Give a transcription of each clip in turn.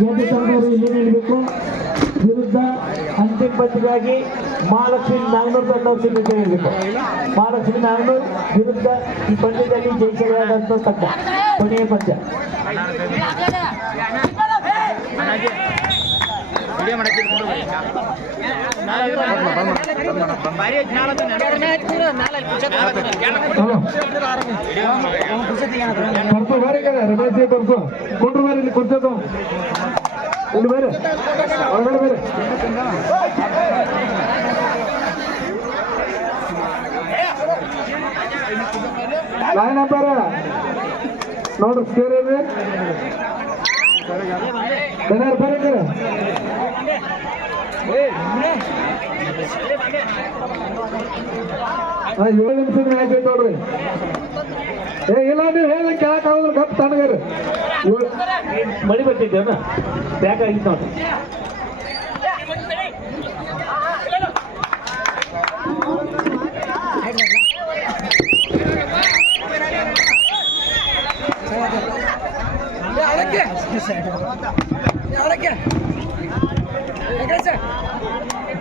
ಗೆದ್ದು ತಂದವರು ಇಲ್ಲಿ ವಿರುದ್ಧ ಅಂತಿಮ ಪಂಚಗಾಗಿ ಮಹಾಲಕ್ಷ್ಮಿ ನಾಗನೂರು ತಂಡವರು ಸಿದ್ಧತೆ ಇರಬೇಕು ಮಹಾಲಕ್ಷ್ಮಿ ವಿರುದ್ಧ ಈ ಪಂದ್ಯದಲ್ಲಿ ಜಯಿಸಬೇಕಾದಂತ ತಂಡ ಕೊನೆಯ ಪಂದ್ಯ ಹಲೋ ಬರ್ತು ಬಾರಿ ಕಡೆ ರಮೇಶ್ ಬರ್ತು ಇಲ್ಲಿ ಕುರ್ಚೋದು ಇಲ್ಲಿ ಬೇರೆ. ಬೇರೆ. ಲೈನ್ ನಂಬರ್ ನೋಡ್ರಿ ಸ್ಕೇರ್ ಇದೆ? ಏಳು ನಿಮಿಷದ ಮ್ಯಾಚ್ ಐತೆ ನೋಡ್ರಿ ಏ ಇಲ್ಲ ನೀವು ಹೇಳಿ ಕೇಳಕ್ ಆಗೋದ್ರ ಗಪ್ ತಣ್ಣಗಾರ ಮಳಿ ಬರ್ತಿದ್ದೇನ ಬೇಕಾಗಿತ್ತು ನೋಡ್ರಿ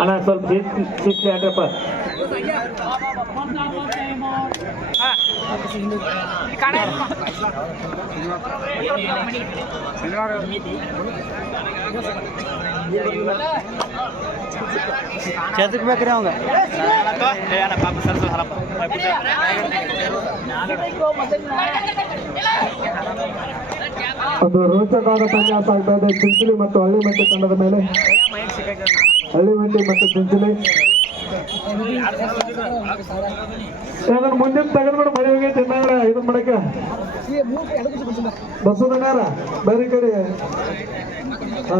ಅಣ್ಣ ಸ್ವಲ್ಪ ಶಿಸ್ಲಿ ಅಡ್ರಪ್ಪ ಚದಕ್ ಬೇಕ್ರಿ ಅವಂಗ ಒಂದು ರೋಚಕವಾದ ಪನ್ಯಾಸ ಆಗ್ತಾ ಇದೆ. ಚಿಂಚಲಿ ಮತ್ತು ಹಳ್ಳಿ ಮಂಡಿ ತಂಡದ ಮೇಲೆ. ಹಳ್ಳಿ ಮಂಡಿ ಮತ್ತು ಚಿಂಚಲಿ. ಏನಾದ್ರು ಮುಂದಿನ ತಗೊಂಡ್ಬಿಡು ಮರಿ ತಿನ್ನಾರ ಇದನ್ ಮಾಡಕ್ಕೆ ಬಸವಣ್ಣಾರ ಬೇರೆ ಕಡೆ. ಹಾ!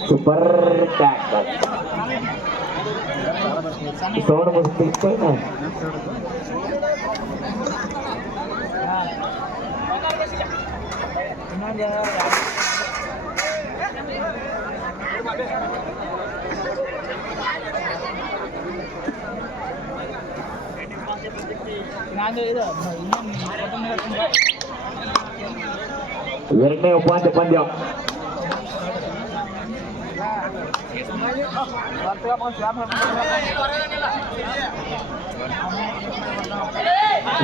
ಇದೆ ಸೂಪರ್ ಟ್ಯಾಕಲ್ ಸೌಂಡ್ ಮುಗಿಸ್ತೇನೆ ಎರಡನೇ ಉಪಾಂತ್ಯ ಪಂದ್ಯ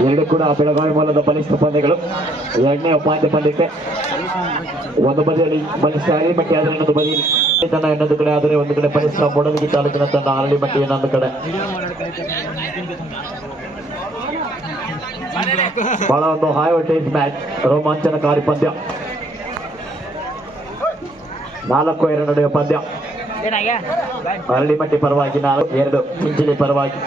ಎರಡು ಕೂಡ ಬೆಳಗಾವಿ ಮೂಲದ ಬಲಿಷ್ಠ ಪಂದ್ಯಗಳು. ಎರಡನೇ ಉಪಾಂತ್ಯ ಪಂದ್ಯಕ್ಕೆ ಒಂದು ಬದಿಯಲ್ಲಿ ಬಲಿಷ್ಠ ಅರಳಿಮಟ್ಟಿ ಆದರೆ ಇನ್ನೊಂದು ಬದಿಯಲ್ಲಿ ತನ್ನ ಇನ್ನೊಂದು ಕಡೆ ಆದರೆ ಒಂದು ಕಡೆ ಬಲಿಷ್ಠ ಮೂಡಲಗಿ ತಾಲೂಕಿನ ತಂಡ ಅರಳಿಮಟ್ಟಿ ಇನ್ನೊಂದು ಕಡೆ. ಬಹಳ ಒಂದು ಹೈ ವೋಲ್ಟೇಜ್ ಮ್ಯಾಚ್ ರೋಮಾಂಚನಕಾರಿ ಪಂದ್ಯ. ನಾಲ್ಕು ಎರಡು ನಡೆಯುವ ಪಂದ್ಯ. ಅರಳಿಮಟ್ಟಿ ಪರವಾಗಿ ನಾಲ್ಕು ಎರಡು ಚಿಂಚಲಿ ಪರವಾಗಿ.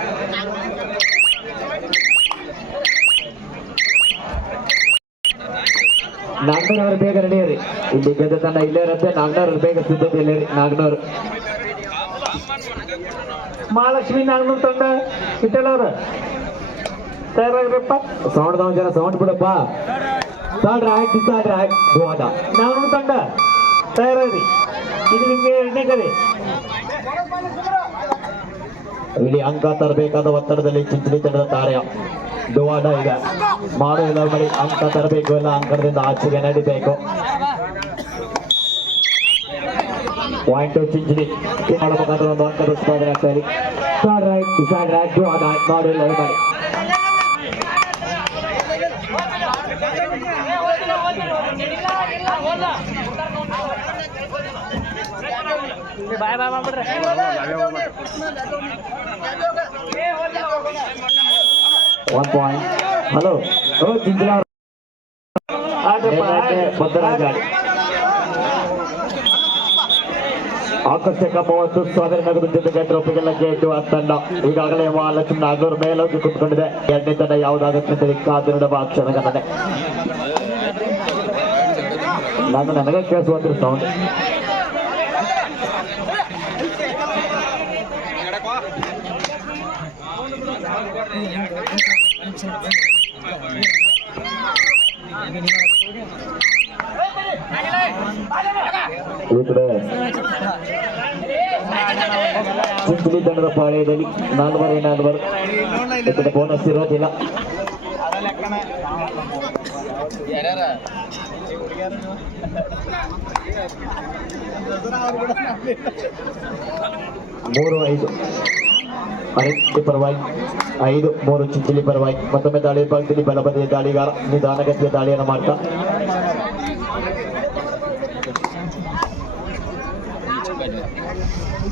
ನಾಗನೂರು ಬೇಗ ನಡೆಯರಿ. ಇಲ್ಲಿ ಗೆದ್ದ ತಂಡ ಇಲ್ಲೇ ಇರುತ್ತೆ. ನಾಗನೂರು ಬೇಗ ಸಿದ್ಧತೆಯಲ್ಲಿ ನಾಗನೂರು ಮಹಾಲಕ್ಷ್ಮಿ ನಾಗನೂರು ತಂಡ. ಇಟ್ಟಲ್ಲವ್ರ ತಯಾರಾಗ್ರಪ್ಪ. ಸೌಂಡ್ ಜನ, ಸೌಂಡ್ ಬಿಡಪ್ಪ. ಸ್ಟಾರ್ಟ್ ಹಾಕಿ ಸ್ಟಾರ್ಟ್ ಹಾಕಿ ಗೋವಾದ. ನಾಗನೂರು ತಂಡ. ತಯಾರಾಗ್ರಿ. ಇಲ್ಲಿ ಅಂಕ ತರಬೇಕಾದ ಒತ್ತಡದಲ್ಲಿ ಚಿಂಚಲಿ ತಂಡದ ತಾರೆಯ ದುವಾಡ ಈಗ ಮಾಡುವುದ ಬಳಿ ಅಂಕ ತರಬೇಕು, ಎಲ್ಲ ಅಂಕದಿಂದ ಆಚೆಗೆ ನಡಿಬೇಕು. ಪಾಯಿಂಟ್ ಚಿಂಚಲಿ ಮಾಡಬೇಕಾದ್ರೆ ಒಂದು ಅಂಕದ ಉತ್ಪಾದನೆ ಆಗ್ತಾ ಇದೆ ರೈಟ್ ಇಲ್ಲ ಬಾಯ್ ಬಾಯ್ ಮಾಡ್ಬಿಡ್ರಿ ಒನ್ ಪಾಯಿಂಟ್ ಹಲೋ ಆಡ್ರಿ. ಭದ್ರರಾಜ ಆಕರ್ಷಕ ಮೂವತ್ತು ಸಾವಿರ ನಗದು ಜೊತೆಗೆ ಟ್ರೋಫಿಗೆಲ್ಲ ಗೇಟು ತಂಡ. ಈಗಾಗಲೇ ಮಹಾಲಕ್ಷ್ಮಿ ನಾಗೂರ್ ಮೇಲೋಗಿ ಕುತ್ಕೊಂಡಿದೆ. ಎರಡನೇ ತಂಡ ಯಾವುದಾಗುತ್ತೆ ಕಾದಿರುವ ಕ್ಷಣಗಣನೆ ನಾನು ನನಗೆ ಕೇಳಿಸುವಂತ ಸೌಂಡ್ ಈ ಕಡೆ ಚಿಂಚಲಿ ತಂಡದ ಪಾಳ್ಯದಲ್ಲಿ ನಾಲ್ವರು ಕಡೆ ಬೋನಸ್ ಇರೋದಿಲ್ಲ. ಮೂರು, ಐದು. ಐದು ಪರವಾಗಿ. ಐದು, ಮೂರು ಚಿಂಚಲಿ ಪರವಾಗಿ. ಮತ್ತೊಮ್ಮೆ ದಾಳಿ ಭಾಗದಲ್ಲಿ ಬಲಬದಿಯ ದಾಳಿಗಾರ ನಿಧಾನಗತಿಯ ದಾಳಿಯನ್ನು ಮಾಡ್ತಾ.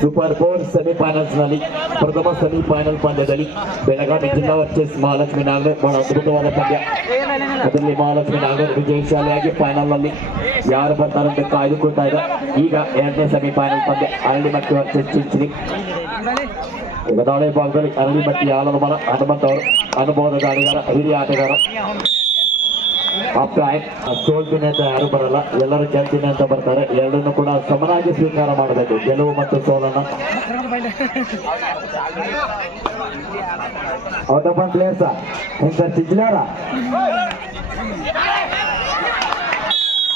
ಸೂಪರ್ ಫೋರ್ ಸೆಮಿಫೈನಲ್ಸ್ ನಲ್ಲಿ ಪ್ರಥಮ ಸೆಮಿಫೈನಲ್ ಪಂದ್ಯದಲ್ಲಿ ಬೆಳಗಾವಿ ಜಿಲ್ಲಾ ವರ್ಸಸ್ ಮಹಾಲಕ್ಷ್ಮಿ ನಾಗರ್ ಬಹಳ ಅದ್ಭುತವಾದ ಪಂದ್ಯ ಅದರಲ್ಲಿ ಮಹಾಲಕ್ಷ್ಮಿ ನಾಗರ್ ವಿಜಯಶಾಲಿಯಾಗಿ ಫೈನಲ್ ನಲ್ಲಿ ಯಾರು ಬರ್ತಾರಂತ ಕಾಯ್ದುಕೊಳ್ತಾ ಇದೆ ಈಗ ಎರಡನೇ ಸೆಮಿಫೈನಲ್ ಪಂದ್ಯ ಅರಳಿ ಮಟ್ಟಿ ವರ್ಸಸ್ ಚಿಂಚಲಿ ಈಗ ನಾಳೆ ಭಾಗದಲ್ಲಿ ಅರಳಿ ಮಟ್ಟಿ ಆಲದ ಮರ ಹನುಮಂತ ಅವರು ಅನುಭವದ ದಾಳಿಗಾರ ಹಿರಿಯ ಆಟಗಾರ ಅಪ್ರಾಯ್ ಸೋಲ್ತೀನಿ ಅಂತ ಯಾರು ಬರಲ್ಲ. ಎಲ್ಲರೂ ಗೆಲ್ತೀನಿ ಅಂತ ಬರ್ತಾರೆ. ಎರಡನ್ನು ಕೂಡ ಸಮನಾಗಿ ಸ್ವೀಕಾರ ಮಾಡಬೇಕು. ಗೆಲುವು ಮತ್ತು ಸೋಲನ್ನ. ಔಟಪ್ ಪ್ಲೇಸ ಇಂಥ ಸಿಗ್ಲಾರ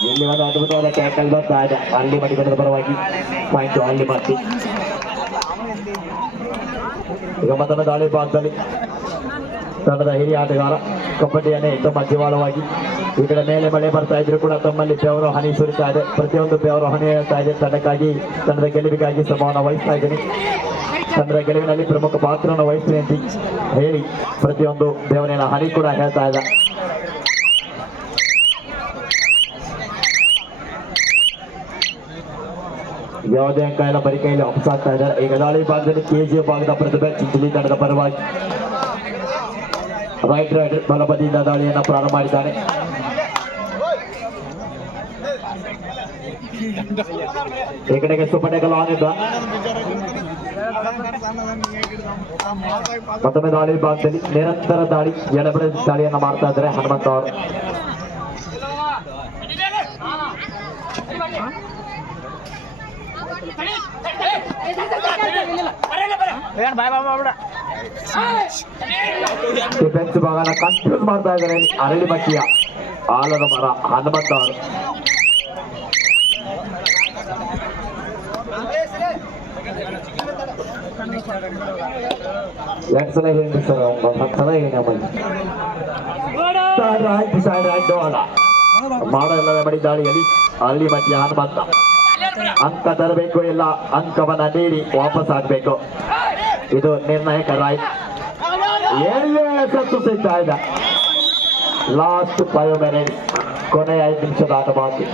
ಇಲ್ಲಿ ಒಂದು ಅದ್ಭುತವಾದ ಟ್ಯಾಕಲ್ ಬರ್ತಾ ಇದೆ. ಅಲ್ಲಿ ಪರವಾಗಿ ಪಾಯಿಂಟ್ ಅಲ್ಲಿ ಮಾಡಿ. ಈಗ ಮತ್ತೊಂದು ದಾಳಿ ಭಾಗದಲ್ಲಿ ತಂಡದ ಹಿರಿಯ ಆಟಗಾರ ಕಬಡ್ಡಿಯನ್ನೇ ತುಂಬ ಜೀವಾಳವಾಗಿ ಈ ಕಡೆ ಮೇಲೆ ಮಳೆ ಬರ್ತಾ ಇದ್ರು ಕೂಡ ತಮ್ಮಲ್ಲಿ ಬೆವರು ಹನಿ ಸುರಿತಾ ಇದೆ. ಪ್ರತಿಯೊಂದು ಬೆವರು ಹನಿ ಹೇಳ್ತಾ ಇದೆ. ತಂಡಕ್ಕಾಗಿ, ತಂಡದ ಗೆಲುವಿಗಾಗಿ ಶ್ರಮವನ್ನು ವಹಿಸ್ತಾ ಇದ್ದೀನಿ. ತಂಡದ ಗೆಲುವಿನಲ್ಲಿ ಪ್ರಮುಖ ಪಾತ್ರವನ್ನು ವಹಿಸ್ತೀನಿ ಅಂತ ಹೇಳಿ ಪ್ರತಿಯೊಂದು ಬೆವರಿನ ಹನಿ ಕೂಡ ಹೇಳ್ತಾ ಇದೆ. ಯಾವುದೇ ಅಂಕ ಎಲ್ಲ ಬರಿ ಕೈಯಲ್ಲಿ ಇದ್ದಾರೆ. ಈಗ ದಾಳಿ ಭಾಗದಲ್ಲಿ ಕೆಜಿಎಫ್ ಭಾಗದ ಪ್ರತಿಭೆ ಚಿಂಚಲಿ ತಂಡದ ಪರವಾಗಿ ರೈಟ್ ರೈಟ್ ಬಲಬದಿಯಿಂದ ದಾಳಿಯನ್ನು ಪ್ರಾರಂಭ ಮಾಡಿದ್ದಾನೆ ಈ ಕಡೆಗೆ ಸುಪಟೆಗಲ್ ಆನಿದ್ದ ಮತ್ತೊಮ್ಮೆ ದಾಳಿ ಭಾಗದಲ್ಲಿ ನಿರಂತರ ದಾಳಿ ಎಡಬಡ ದಾಳಿಯನ್ನು ಮಾಡ್ತಾ ಇದ್ದಾರೆ ಹನುಮಂತ ಅವರು ಏನು ಬಾಯ್ ಬಾಯ್ ಮಾಡ್ಬಿಡ ಡಿಫೆನ್ಸ್ ಭಾಗನ ಕನ್ಫ್ಯೂಸ್ ಮಾಡ್ತಾ ಇದ್ದಾರೆ ಅರಳಿ ಮಟ್ಟಿಯ ಆಲದ ಮರ ಹನುಮಂತ ಅವರು ಎರಡು ಸರ್ ನಮ್ಮಲ್ಲಿ ಆಯ್ತು ಅಲ್ಲ. ಮಟ್ಟಿಯ ಹನುಮಂತ. ಅಂಕ ತರಬೇಕು ಇಲ್ಲ, ಅಂಕವನ್ನ ನೀಡಿ ವಾಪಸ್ ಆಗ್ಬೇಕು. ಇದು ನಿರ್ಣಾಯಕ ರಾಯ್ಟ್ ಏಳೇ ಸತ್ತು ಸಿಗ್ತಾ ಇದೆ ಲಾಸ್ಟ್ ಫೈವ್ ಮಿನಿಟ್ಸ್ ಕೊನೆಯ ಐದು ನಿಮಿಷದ ಆಟ ಬಾಕಿ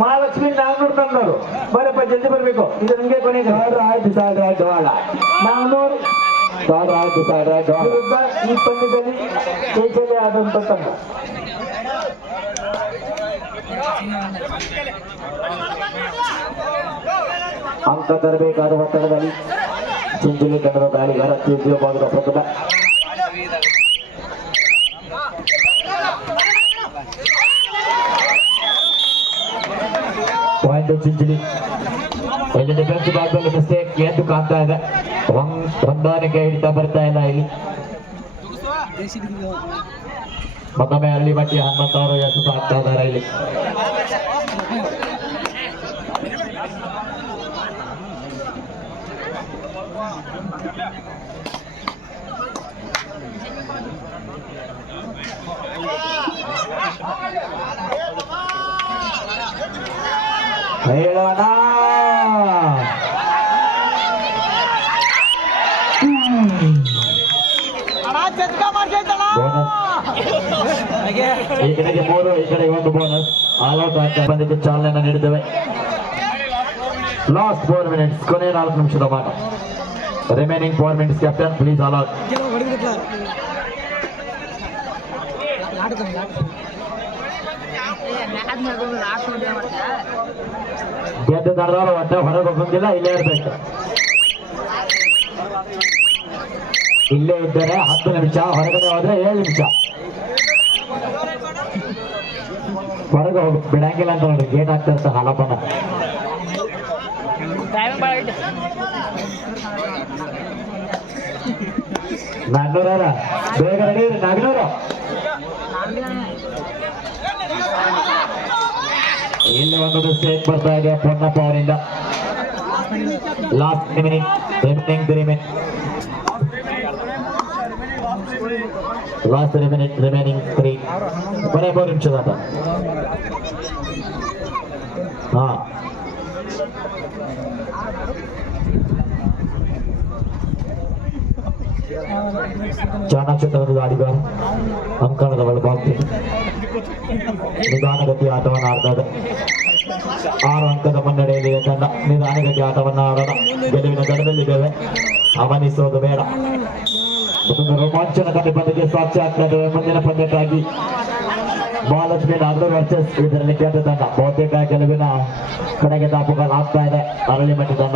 ಮಹಾಲಕ್ಷ್ಮಿ ನಾನ್ನೂರು ತಂದವರು ಬರಪ್ಪ ಜಲ್ದಿ ಬರಬೇಕು ಇದು ನಿಮಗೆ ಕೊನೆಗೆ ಸಾವಿರ ಆಯ್ತು ಸಾವಿರ ಆಯ್ತು ಆಳ ನಾನ್ನೂರು ಸಾವಿರ ಆಯ್ತು ಸಾವಿರ ಆಯ್ತು ಆಳ ವಿರುದ್ಧ ಈ ಪಂದ್ಯದಲ್ಲಿ ಜಯಿಸಲೇ ಆದಂತ ತಂಡ ಅಂಕ ತರಬೇಕಾದ ಒತ್ತಡದಲ್ಲಿ ಚಿಂಚಲಿ ತಂಡದ ದಾಳಿಗಾರ ತೃತೀಯ ಭಾಗದ ಪ್ರಥಮ ಪಾಯಿಂಟ್ ಚಿಂಚಲಿ ಇಲ್ಲಿ ಡಿಫೆನ್ಸ್ ಭಾಗದಲ್ಲಿ ಮಿಸ್ಟೇಕ್ ಎದ್ದು ಕಾಣ್ತಾ ಇದೆ. ಹೊಂದಾಣಿಕೆ ಹಿಡಿತಾ ಬರ್ತಾ ಇಲ್ಲ ಇಲ್ಲಿ. ಮತ್ತೊಮ್ಮೆ ಅಲ್ಲಿ ಬಟ್ಟಿ ಹನುಮಂತ ಅವರು ಆಗ್ತಾ ಇದ್ದಾರೆ ಇಲ್ಲಿ. ಈ ಕಡೆಗೆ ಮೂರು ಈ ಕಡೆಗೆ ಒಂದು ಬೋನಸ್ ಆಲ್ ಔಟ್ ಆಗ್ತಾ ಬಂದಿದ್ದು ಚಾಲನೆಯನ್ನು ನೀಡಿದ್ದೇವೆ ಲಾಸ್ಟ್ ಫೋರ್ ಮಿನಿಟ್ಸ್ ಕೊನೆ ನಾಲ್ಕು ನಿಮಿಷದ ಮಾಟ remaining four minutes captain please all out out ಗೆದ್ದು ನಡೆದವರು ಒಟ್ಟೆ ಹೊರಗೆ ಹೋಗಂಗಿಲ್ಲ ಇಲ್ಲೇ ಇರ್ಬೇಕು. ಇಲ್ಲೇ ಇದ್ದರೆ ಹತ್ತು ನಿಮಿಷ ಹೊರಗಡೆ ಹೋದ್ರೆ ಏಳು ನಿಮಿಷ. ಹೊರಗೆ ಹೋಗಿ ಬಿಡಂಗಿಲ್ಲ ಅಂತ ನೋಡ್ರಿ ಗೇಟ್ ಆಗ್ತಾ ಇರ್ತಾರೆ ಹಾಲಪ್ಪನ ನಾಗ್ನೂರ ಬೇಗ ರೆಡಿ ನಾಗ್ನೂರು. ಇಲ್ಲಿ ಒಂದು ಸ್ಟೇಟ್ ಬರ್ತಾ ಇದೆ ಪೊನ್ನಪ್ಪ ಅವರಿಂದ. Last minute remaining three minute last three minute remaining three ಕೊನೆ ಮೂರು ನಿಮಿಷದ ಆಟ ಹಾ ಚಾಣಾಕ್ಷತನದ ಆಡಿದ ಅಂಕಣದ ಒಳಭಾಗಕ್ಕೆ ನಿಧಾನಗತಿ ಆಟವನ್ನು ಆಡ್ತಾ ಇದೆ. ಆರು ಅಂಕದ ಮುನ್ನಡೆಯಲ್ಲಿ ತಂಡ ನಿಧಾನಗತಿ ಆಟವನ್ನು ಆಡೋಣ. ಗೆಲುವಿನ ದಡದಲ್ಲಿದ್ದೇವೆ. ಅವನಿಸೋದು ಬೇಡ. ಮತ್ತೊಂದು ರೋಮಾಂಚನಕಾರಿ ಪಂದ್ಯಕ್ಕೆ ಸಾಕ್ಷಿ ಆಗ್ತಾ ಇದೆ ಮುಂದಿನ ಪಂದ್ಯಕ್ಕಾಗಿ ಮಹಾಲಕ್ಷ್ಮಿ ನಾಗೂರ್ ವರ್ಸಸ್ ಇದರಲ್ಲಿ ಕೇಂದ್ರ ತಂಡ. ಬಹುತೇಕ ಗೆಲುವಿನ ಕಡೆಗೆ ದಾಪುಗಳು ಆಗ್ತಾ ಇದೆ. ಅರಳಿಮಟ್ಟಿ ತಂಡ.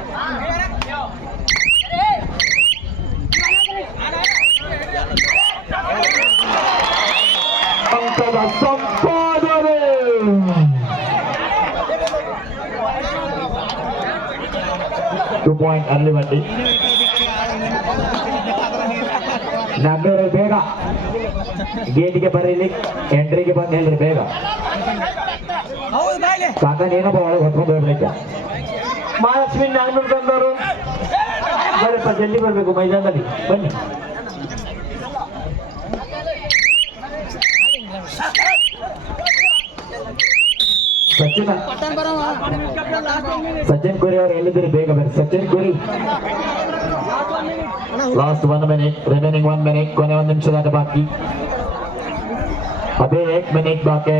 ಸಂಪಾದನೆ. ಟು ಪಾಯಿಂಟ್ ಅಲ್ಲಿ ಮಟ್ಟಿ ನನ್ನೂರು ಬೇಗ. ಗೇಟಿಗೆ ಬರೀಲಿ ಎಂಟ್ರಿಗೆ ಬಂದು ಹೇಳ್ರಿ ಬೇಗ. ಕಾಕ ನೀನಪ್ಪ ಒಳಗೆ ಹೊತ್ಕೊಂಡು ಹೋಗ್ಲಿಕ್ಕೆ? ಮಹಾಲಕ್ಷ್ಮಿ ನಾನ್ನೂರು ತಂದವರು ಬರಪ್ಪ ಜಲ್ದಿ ಬರಬೇಕು ಮೈದಾನದಲ್ಲಿ. ಬನ್ನಿ. ಸಚಿನ ಸಚಿನ್ ಕುರಿ ಅವರು ಎಲ್ಲಿದ್ದೀರಿ ಬೇಗ ಬರ್ರಿ ಸಚಿನ್ ಕುರಿ last one minute remaining one minute ಕೊನೆ ಒಂದು ನಿಮಿಷದ ಬಾಕಿ ಅದೇ ಏಕ್ ಮಿನಿಟ್ ಬಾಕಿ